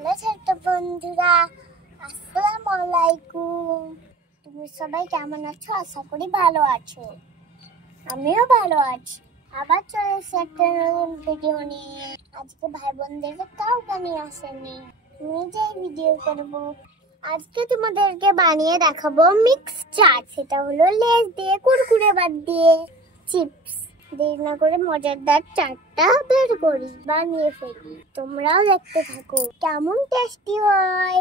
Hello ছোট্ট বন্ধুরা, আসসালামু আলাইকুম। তুমি সবাই কেমন আছো? আশা করি ভালো আছো। আমিও ভালো আছি। আবার চলে এসেছি একটা নতুন ভিডিও নিয়ে। আজকে ভাই বোনদের কাউকে নিয়ে আসেনি, নিজেই ভিডিও করব। আজকে তোমাদেরকে বানিয়ে দেখাবো মিক্স চাট। সেটা হলো লেস দিয়ে, কুরকুরে বাদ দিয়ে, চিপস। দেরি না করে মজাদার চাটটা বের করি, বানিয়ে ফেলি। তোমরাও দেখতে থাকো কেমন টেস্টি হয়।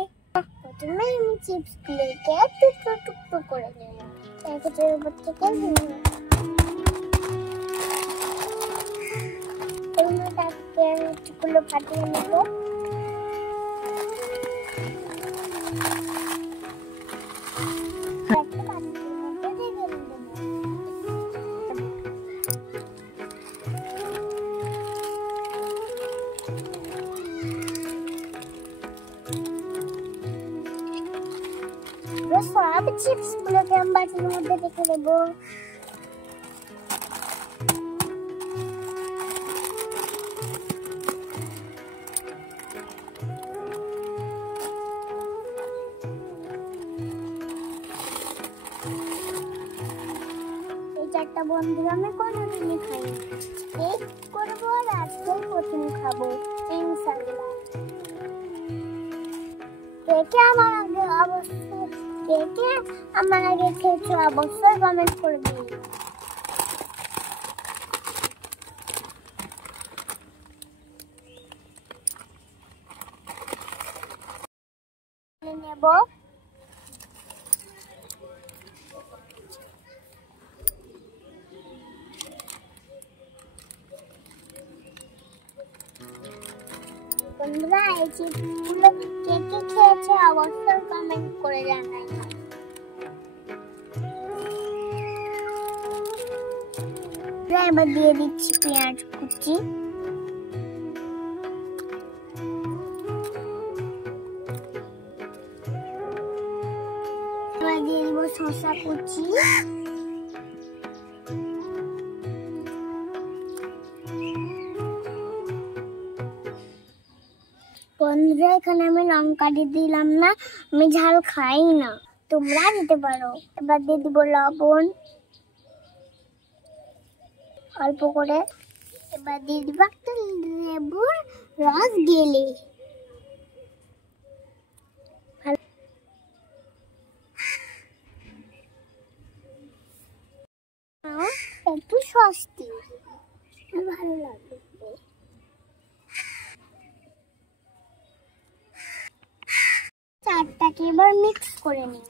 প্রথমে আমি চিপস গুলোকে টুকরো টুকরো করে নেব। প্যাকেটের উপর থেকে গুলো ফাটিয়ে নেব। সব চিপস গুলোকে আমি বাটির মধ্যে রেখে দেবো। এই চারটা বন্ধু আমি কোনোদিনই খাইনি, এই করবো আর আজকেই প্রথম খাবো ইনশাআল্লাহ। কে আমার আগে অবশ্যই কে আমার আগে খেয়েছো অবশ্যই কমেন্ট করবে। নেব বন্ধুরা, এই চিপসগুলো কে কে খেয়েছে অবশ্যই কমেন্ট করে জানাই। এবার দিয়ে দিচ্ছি পেঁয়াজ কুচি, এবার দিয়ে দিব শসা কুচি, বন্ধুরা এখানে আমি লঙ্কা দিয়ে দিলাম না, আমি ঝাল খাই না, তোমরা দিতে পারো। এবার দিয়ে দিব লবণ অল্প করে। এবার দিয়ে দিব একটা লেবুর রস গেলে। একটু সস্তি ভালো লাগবে। চাটটাকে এবার মিক্স করে নিই।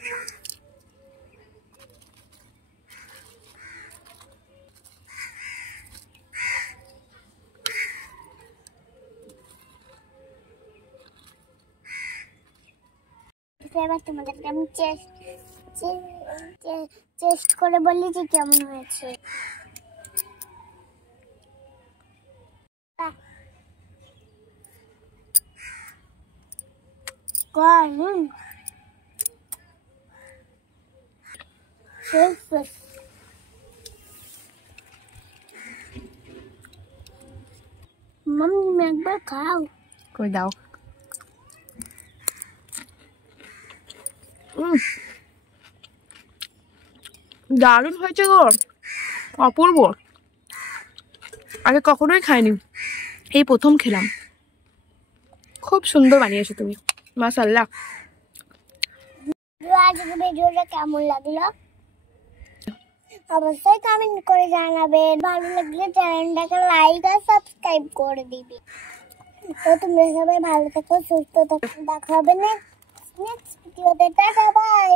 এবার তোমাদেরকে আমি টেস্ট করে বলি যে কেমন হয়েছে। মাম্মি একবার খাও। কই দাও। দারুণ হয়েছে গো, অপূর্ব। আগে কখনোই খাইনি, এই প্রথম খেলাম। খুব সুন্দর বানিয়েছো তুমি, মাশাআল্লাহ। আজকের ভিডিওটা কেমন লাগলো অবশ্যই কমেন্ট করে জানাবেন। ভালো লাগলে চ্যানেলটাকে লাইক আর সাবস্ক্রাইব করে দিবি। তো তোমরা সবাই ভালো থাকো, সুস্থ থাকো। দেখা হবে নেক্সট ভিডিওতে। Tata, by.